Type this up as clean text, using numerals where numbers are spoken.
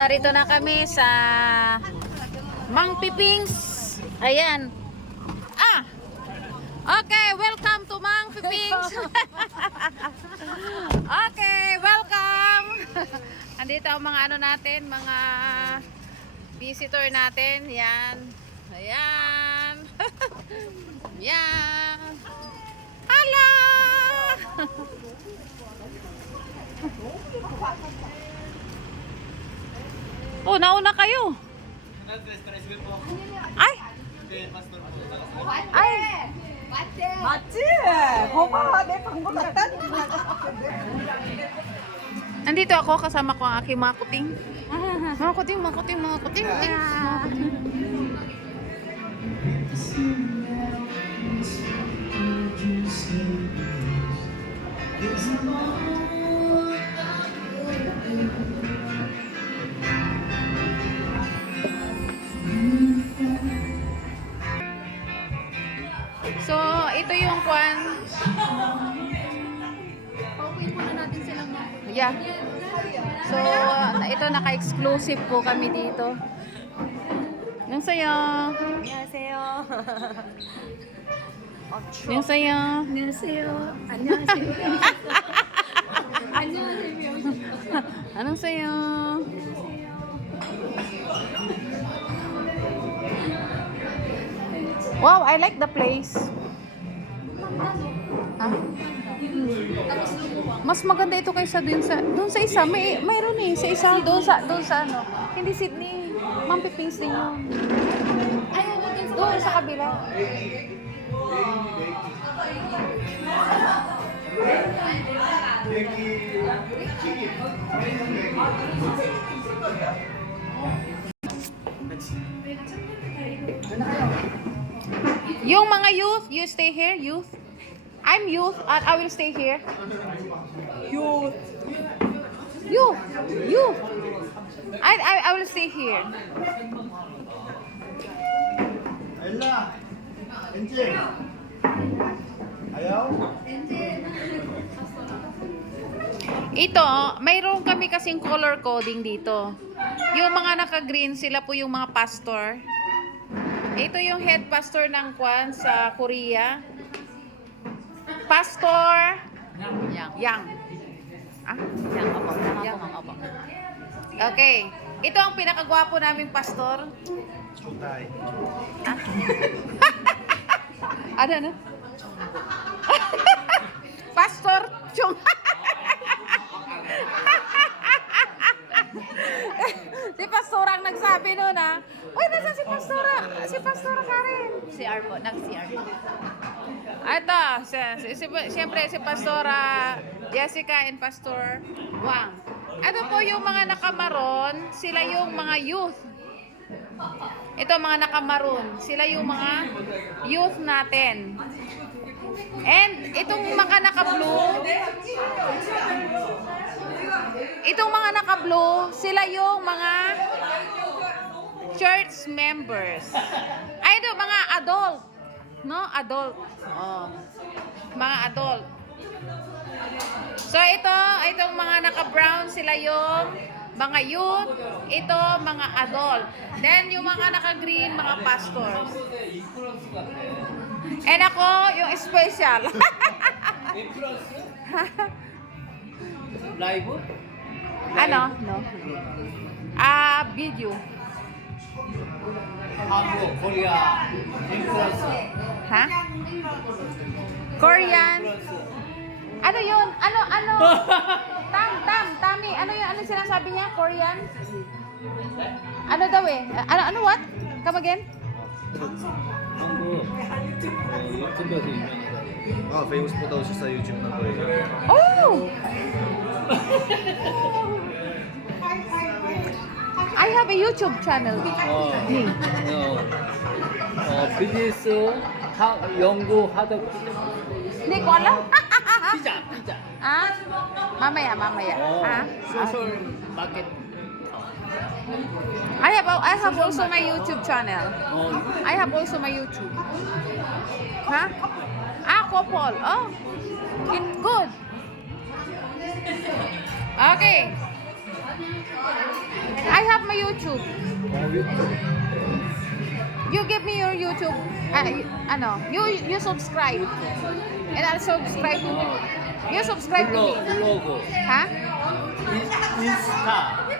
Narito na kami sa Mang Pipings. Ayan. Okay, welcome to Mang Pipings. Okay, welcome. Andito ang mga ano natin, mga visitor natin. Yan. Ayan. Yan. Hello. Oh, nauna kayo. Ay! Ay! 맞지? 봐봐 내 방구 같다니. Nandito ako, kasama ko ang aking mga kuting. Mga kuting, mga kuting, mga kuting. So, ito yung kwan. Paupuin muna natin silang mga. Yeah. So, ito naka-exclusive po kami dito. Yung sayo. 안녕하세요. Yung sayo. 안녕하세요. 안녕하세요. 안녕하세요. Anong sayo? Wow, I like the place. Ah. Mas maganda ito kaysa doon sa isa. Mayroon sa isa doon sa ano. Hindi Sydney. Mang Pipings din yun. Doon sa kabila. Yung mga youth, you stay here, youth. I'm youth, and I will stay here. Youth. Youth. I will stay here. Ella, Enjing. Ayaw? Ito, mayroon kami kasing color coding dito. Yung mga naka-green, sila po yung mga pastor. Ito yung head pastor ng Kwan sa Korea. Pastor Yang. Ah? Yang. Okay. Ito ang pinakagwapo naming pastor. Chutay. Ano? Pastor Chung. Si Pastora ang nagsabi noon uy, nasa si Pastora? Si Pastora Karen. CR po, nag-CR. Ito, siyempre si Pastora Jessica and Pastor Wang. Ito po yung mga nakamaron, sila yung mga youth. Ito mga nakamaron, sila yung mga youth natin. And itong mga naka-blue, sila yung mga church members. Ay, ito, mga adult. No? Adult. Oh. Mga adult. So, itong mga naka-brown, sila yung mga youth. Ito, mga adult. Then, yung mga naka-green, mga pastors. And ako, yung special. Live? Ano? No. Video. 한국, 코리아, 인플루언서. Ha? Korean. Ano yun? Ano? Tami. Ano yun? Ano sinasabi niya? Korean? Ano daw eh? Ano what? Come again? 한국 유튜브에서 유명하다. famous po daw siya sa YouTube ng Korea. Oh! I have a YouTube channel. 비즈니스 연구하다. Hindi ko alam. 피자. Mamaya. 소셜 마케팅. I have also my YouTube channel. I have also my YouTube. Ha? Couple. Oh. Good. Okay. I have YouTube. 유튜브. You give me your YouTube. You subscribe. And I'll subscribe to you. You subscribe to me. 블로그. Ha? 인스타.